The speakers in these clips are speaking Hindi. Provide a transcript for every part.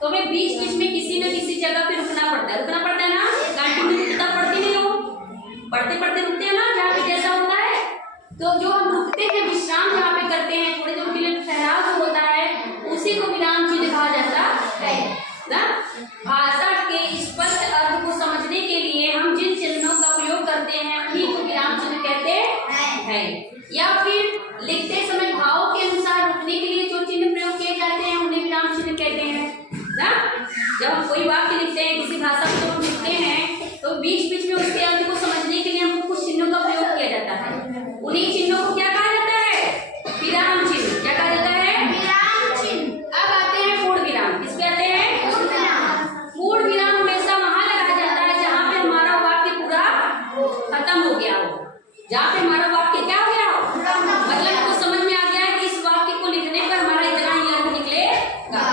तो हमें बीच बीच में किसी न किसी जगह पे रुकना पड़ता है ना। कंटिन्यू किताब पढ़ते नहीं हो, पढ़ते पढ़ते रुकते हैं ना, जहाँ पे जैसा होता है। तो जो हम रुकते हैं, विश्राम जहाँ पे करते हैं, थोड़ी देर के लिए ठहराव जो होता है, उसी को विराम चिन्ह कहा जाता है ना। भाषा के स्पष्ट अर्थ को समझने के लिए हम जिन चिन्हों का प्रयोग करते हैं उन्हीं को विराम चिन्ह कहते हैं। या फिर लिखते समय भाव के अनुसार रुकने के लिए जो चिन्ह प्रयोग किए जाते हैं उन्हें विराम चिन्ह कहते हैं ना। जब हम कोई वाक्य लिखते हैं, किसी भाषा को जब हम लिखते हैं, तो बीच बीच में उसके अर्थ को समझने के लिए हमको कुछ चिन्हों का प्रयोग किया जाता है। उन्हीं चिन्हों को क्या कहा जाता है? विराम चिन्ह। क्या कहा जाता है? विराम चिन्ह। अब आते हैं पूर्ण विराम। किसके आते हैं? पूर्ण विराम। पूर्ण विराम हमेशा वहां लगाया जाता है जहाँ पे हमारा वाक्य पूरा खत्म हो गया हो, जहाँ पे हमारा वाक्य क्या हो गया हो, मतलब आपको समझ में आ गया है कि इस वाक्य को लिखने पर हमारा इतना ही अर्थ निकलेगा।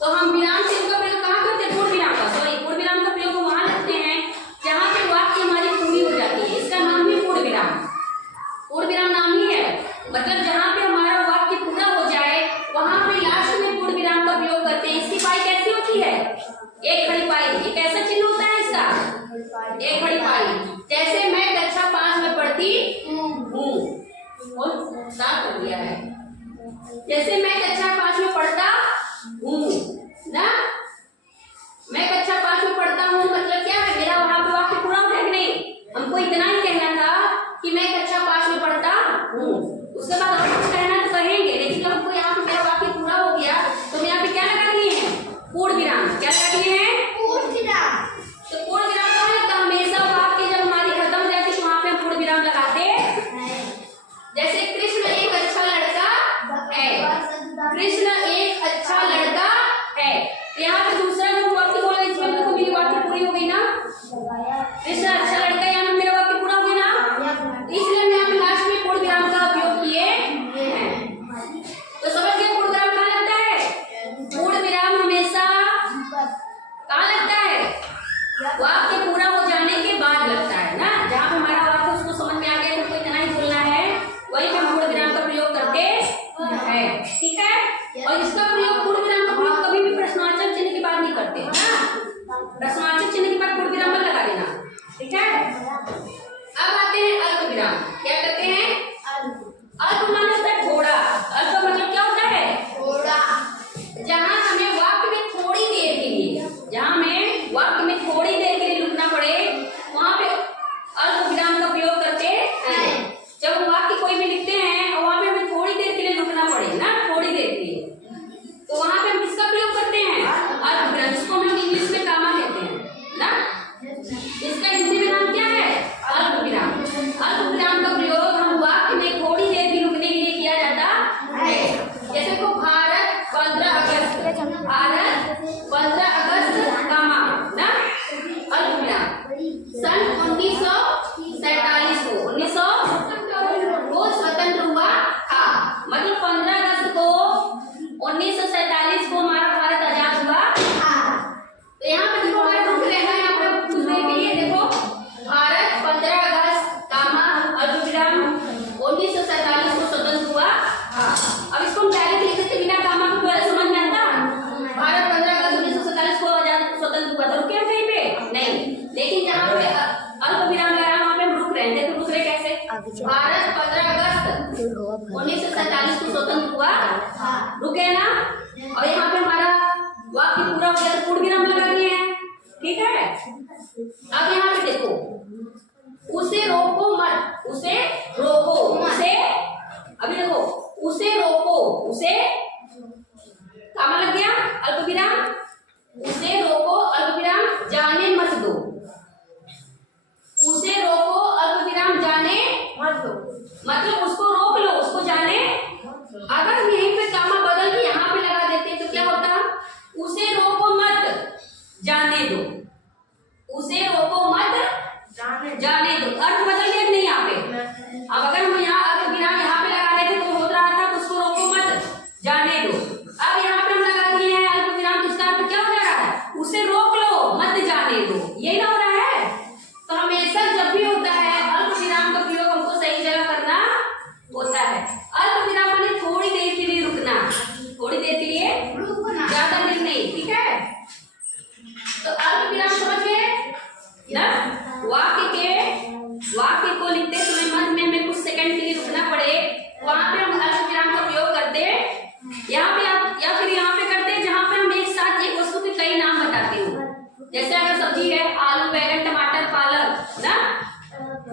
तो हम विराम चिन्ह का प्रयोग कहाँ करते हैं? पूर्ण विराम का, सॉरी, पूर्ण विराम का प्रयोग वहां करते हैं जहाँ पे वाक्य हमारी पूरी हो जाती है। इसका नाम ही पूर्ण विराम, पूर्ण विराम नाम ही है। मतलब जहाँ पे हमारा वाक्य पूरा हो जाए वहां पे लास्ट में पूर्ण विराम का प्रयोग करते हैं। इसकी पाई कैसी होती है? एक खड़ी पाई। ये कैसा चिन्ह होता है इसका? एक खड़ी पाई। जैसे मैं कक्षा 5 में पढ़ती हूँ, और साफ कर दिया है। जैसे मैं कक्षा 5 में पढ़ता हूँ ना, मैं कक्षा 5 में पढ़ता हूँ मतलब क्या है? मेरा वहां पे वाक्य पूरा हो गया कि नहीं? हमको इतना ही कहना था कि मैं कक्षा 5 में पढ़ता हूँ। उसके बाद और कुछ कहना तो कहेंगे, लेकिन हमको यहाँ पे मेरा वाक्य पूरा हो गया तो हम यहाँ पे क्या लगा दिए हैं? पूर्ण विराम। क्या लगा दिए हैं? पूर्ण विराम। तो पूर्ण विराम कहाँ लगता है? हमेशा वाक्य जब हमारी खत्म हो जाती है तो वहां पे हम पूर्ण विराम लगाते हैं। जैसे कृष्ण एक अच्छा लड़का है, कृष्ण एक अच्छा लड़का है। यहाँ पे दूसरा जो वाक्य बोला इसमें तो मेरी वाक्य पूरी हो गई ना। कृष्ण अच्छा लड़का है, यहाँ मेरा वाक्य पूरा हो गया ना, इसलिए मैं यहाँ पे लास्ट में पूर्ण विराम का उपयोग किए हैं। तो समझ गए पूर्ण विराम कहाँ लगता है? पूर्ण विराम हमेशा कहाँ लगता है? वाक्य पूरा हो जाने के बाद लगता है ना, जहाँ पे हमारा वाक्य उसको समझ में आ गया तो इतना ही बोलना है, वही पे पूर्ण विराम का प्रयोग करते हैं। ठीक है। और इसका प्रयोग, पूर्ण विराम का प्रयोग कभी भी प्रश्नवाचक चिन्ह के बाद नहीं करते ना। प्रश्नवाचक चिन्ह के बाद पूर्ण विराम मत लगा देना, ठीक है। अब आते हैं अल्प विराम। क्या करते हैं? अल्प माने होता है थोड़ा। अल्प मतलब क्या होता है? थोड़ा। जहाँ हमें वाक्य में थोड़ी देर के लिए, जहाँ हमें वाक्य में थोड़ी देर के लिए रुकना पड़े, वहां पे अल्प विराम का प्रयोग करते हैं। जब हम वाक्य कोई भी लिखते हैं और वहां पे हमें थोड़ी देर के लिए रुकना पड़े ना, थोड़ी देर के लिए, तो वहां पे हम किसका प्रयोग करते हैं? अल्प विराम। इसको हम लोग इंग्लिश में कामा कहते हैं ना। इसका हिंदी में नाम क्या है? अल्प विराम। अल्प विराम का प्रयोग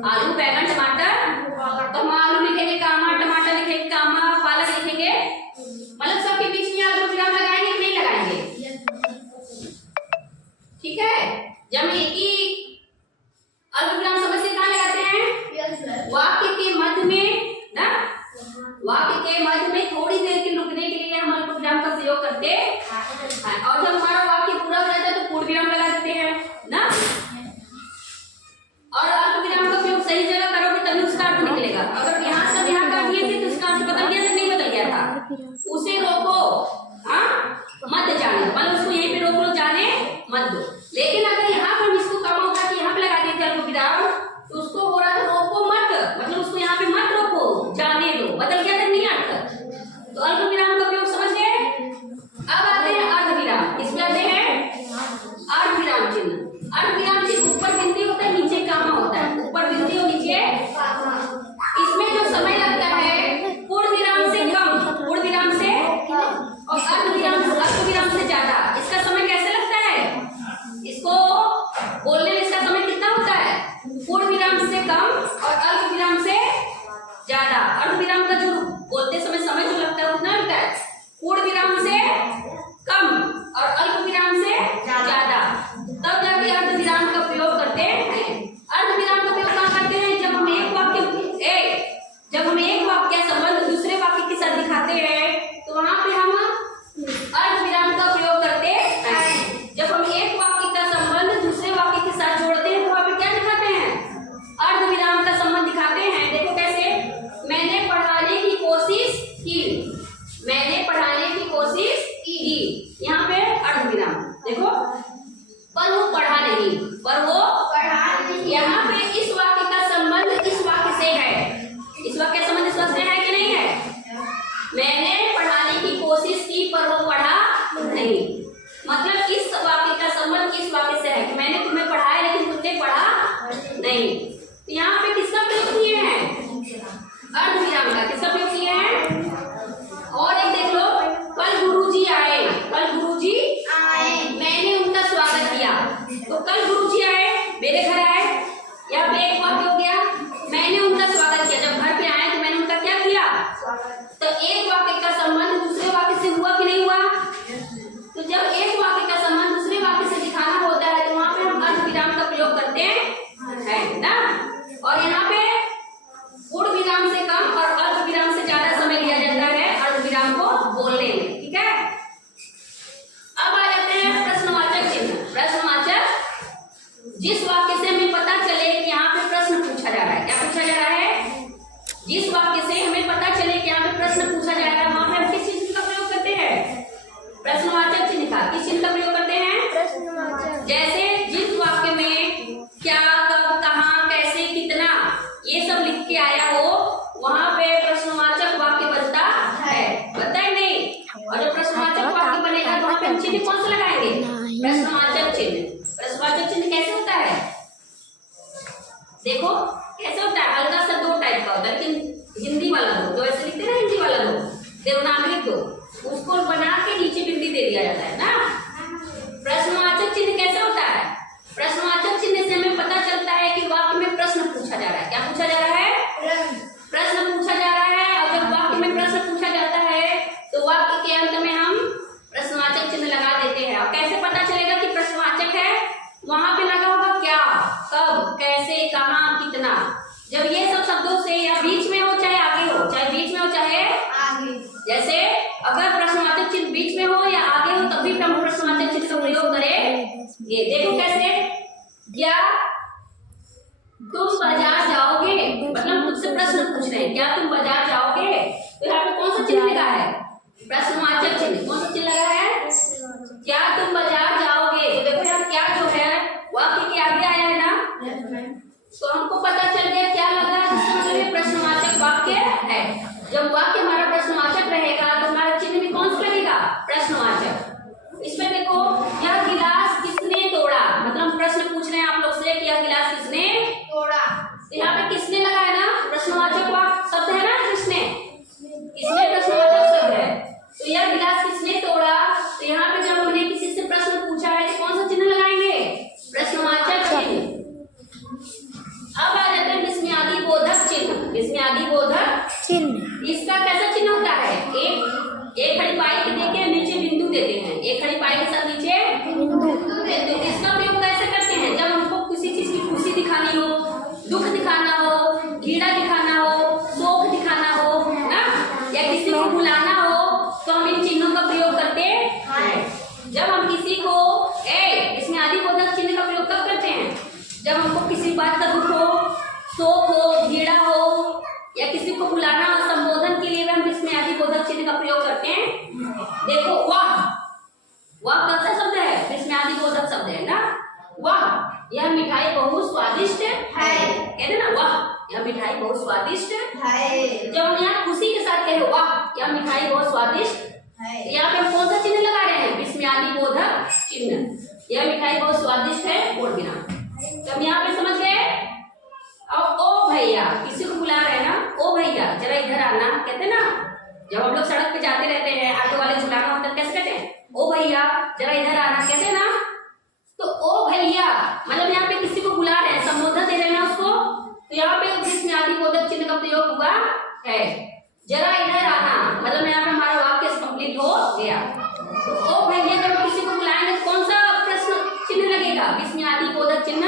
आलू बैगन टमाटर, तो हम आलू लिखेंगे कामा, टमाटर लिखेंगे कामा, पालक लिखेंगे, मतलब सबके बीच में अल्पविराम लगाएंगे कि नहीं लगाएंगे? ठीक है। जब हम एक ही अल्पविराम समझ से कहाँ लगाते हैं? वाक्य के मध्य में ना, वाक्य के मध्य में थोड़ी देर के रुकने के लिए हम अल्पविराम का प्रयोग करते हैं, और जब हमारा वाक्य पूरा हो जाता है तो पूर्णविराम लगा देते हैं ना। और अल्पविराम का प्रयोग सही जगह करोगे तभी उसका अर्थ निकलेगा। अगर यहाँ सब यहाँ काट दिए थे तो उसका अर्थ बदल गया था, नहीं बदल गया था। उसे रोको, मत जाने, मतलब उसको यहीं पे रोक लो, जाने मत दो। लेकिन अगर यहाँ पर इसको कम होता कि यहाँ पे लगा देते अल्पविराम, तो उसको हो रहा था रोको मत, मतलब उसको यहाँ पे मत रोको, जाने दो, बदल गया था नहीं अर्थ। तो अल्पविराम का प्रयोग समझ गए। अब आते हैं अर्धविराम। इसमें आते हैं अर्धविराम चिन्ह। अर्धविराम चिन्ह ऊपर बिंदी होता है, नीचे कामा होता है, ऊपर बिंदी और नीचे। इसमें जो समय लगता है पूर्णविराम से कम, पूर्णविराम से, और अर्धविराम से ज्यादा। इसका समय कैसे लगता है? इसको बोलने में इसका समय कितना होता है? पूर्णविराम से कम और अल्पविराम से ज्यादा। अर्धविराम का जो बोलते समय जो लगता है उतना लगता है, पूर्णविराम से कम और अल्पविराम से ज्यादा, तब जाके अर्धविराम का प्रयोग करते हैं। अर्धविराम का प्रयोग कहाँ करते हैं? जब हम एक वाक्य संबंध दूसरे वाक्य के साथ दिखाते हैं तो वहां पे हम अर्धविराम का प्रयोग करते हैं। जब हम एक वाक्य का संबंध दूसरे वाक्य के साथ जोड़ते हैं तो वहां पे क्या दिखाते हैं? अर्धविराम का संबंध दिखाते हैं। देखो कैसे? मैंने पढ़ाने की कोशिश की, मैंने पढ़ाने की कोशिश की, यहाँ पे अर्धविराम। देखो, पर वो पढ़ा नहीं, पर वो पढ़ा नहीं। यहाँ पे इस वाक्य का संबंध इस वाक्य से है, इस वाक्य का संबंध इस वाक्य से है कि नहीं है? मैंने पढ़ाने की कोशिश की पर वो पढ़ा नहीं, मतलब इस वाक्य का संबंध इस वाक्य से है कि मैंने तुम्हें पढ़ाया लेकिन तुमने पढ़ा नहीं। तो यहाँ पे किसका प्रयोग किए हैं? अर्धविराम का। किसका प्रयोग किए हैं? और एक देख लो, कल गुरुजी आए, कल गुरुजी आए, मैंने उनका स्वागत किया। तो कल गुरुजी आए, मेरे घर आए, यहाँ पे एक वाक्य हो गया, मैंने उनका स्वागत किया। जब घर पे आए तो मैंने उनका क्या किया? तो एक वाक्य का संबंध दूसरे वाक्य से हुआ कि नहीं हुआ? तो जब एक वाक्य का संबंध दूसरे वाक्य से दिखाना होता है तो वहां पे हम अर्धविराम का प्रयोग करते हैं ना। और यहाँ पे पूर्णविराम से कम और अल्पविराम से ज्यादा समय लिया जाता है अर्धविराम को बोलने में। ठीक है। अब आ जाते हैं प्रश्नवाचक चिन्ह। प्रश्नवाचक, जिस वाक्य से हमें पता चले कि यहाँ पे प्रश्न पूछा जा रहा है। क्या पूछा जा रहा है? जिस वाक्य से हमें पता चले कि यहाँ पे प्रश्न पूछा जा रहा है, वहां पे हम किस चिन्ह का प्रयोग करते हैं? प्रश्नवाचक चिन्ह का। किस चिन्ह का प्रयोग करते हैं? प्रश्नवाचक। जैसे जिस वाक्य में क्या, कब, कहाँ, कैसे, कितना, ये सब लिख के आया हो, वहां पे प्रश्नवाचक वाक्य बनता है, बनता है नहीं? और जब प्रश्नवाचक वाक्य बनेगा तो वहां पे हम चिन्ह कौन सा लगाएंगे? प्रश्नवाचक चिन्ह। प्रश्नवाचक चिन्ह कैसे होता है? देखो कैसे होता है, हल्का सा दो टाइप का होता है, लेकिन हिंदी वाला दो, जो ऐसे लिखते हैं ना हिंदी वाला दो, देवनागरी दो, उसको बना के नीचे बिंदी दे दिया जाता है ना। प्रश्नवाचक चिन्ह कैसे होता है? प्रश्नवाचक चिन्ह से हमें पता चलता है कि वाक्य में प्रश्न पूछा जा रहा है। क्या पूछा जा रहा है? प्रश्न पूछा जा रहा है। और जब वाक्य में प्रश्न पूछा जाता है तो वाक्य के अंत में हम प्रश्नवाचक चिन्ह लगा देते हैं। और कैसे पता चलेगा कि प्रश्नवाचक है? वहां पे लगा होगा क्या, कब, कैसे, कहाँ, कितना। जब ये सब शब्दों से या बीच में हो चाहे आगे हो, चाहे बीच में हो चाहे आगे, जैसे अगर प्रश्नवाचक चिन्ह बीच में हो या आगे हो तभी हम प्रश्नवाचक चिन्ह का प्रयोग करेंगे। देखो कैसे? क्या तुम बाजार जाओगे, मतलब मुझसे प्रश्न पूछ रहे हैं, क्या तुम बाजार जाओगे? तो यहाँ पे कौन सा चिन्ह लगा है? प्रश्नवाचक चिन्ह। कौन सा चिन्ह लगा है? क्या तुम बाजार जाओगे। तो देखो यहाँ क्या जो है वाक्य के आगे आया है ना, तो हमको पता चल गया क्या लगा, जिसका मतलब प्रश्नवाचक वाक्य है। जब वाक्य हमारा प्रश्नवाचक रहेगा तो हमारा चिन्ह भी कौन सा लगेगा? प्रश्नवाचक। इसमें देखो, यह गिलास किसने तोड़ा, मतलब प्रश्न पूछ रहे हैं आप लोग से कि यह गिलास किसने तोड़ा। तो यहाँ पे किसने लगा है ना, प्रश्नवाचक वाक्य शब्द है ना, किसने, किसने प्रश्नवाचक शब्द है। तो यह गिलास किसने तोड़ा, तो यहाँ पे जब हमने किसी से प्रश्न पूछा है तो कौन सा चिन्ह लगाएंगे? प्रश्नवाचक चिन्ह। अब आ जाते हैं मिठाई बहुत स्वादिष्ट है। तो यहाँ पे हम कौन सा चिन्ह लगा रहे हैं? विस्मयादि बोधक चिन्ह। यह मिठाई बहुत स्वादिष्ट है, बोल देना। तो हम यहाँ पे समझ गए। अब ओ भैया, किसी को बुला रहे हैं ना, ओ भैया जरा इधर आना, कहते हैं ना जब हम लोग सड़क पे जाते रहते हैं, ऑटो वाले बुलाना होता है, कैसे कहते हैं? ओ भैया जरा इधर आना, कहते हैं ना। तो ओ भैया मतलब यहाँ पे किसी को बुला रहे हैं, संबोधन दे रहे हैं ना उसको, तो यहाँ पे विस्मयादि बोधक चिन्ह का प्रयोग हुआ है। जरा इधर आना मतलब यहाँ पे हमारा वाक्य कंप्लीट हो गया। तो ओ भैया जब किसी को बुलाएंगे कौन सा प्रश्न चिन्ह लगेगा? विस्मयादि बोधक चिन्ह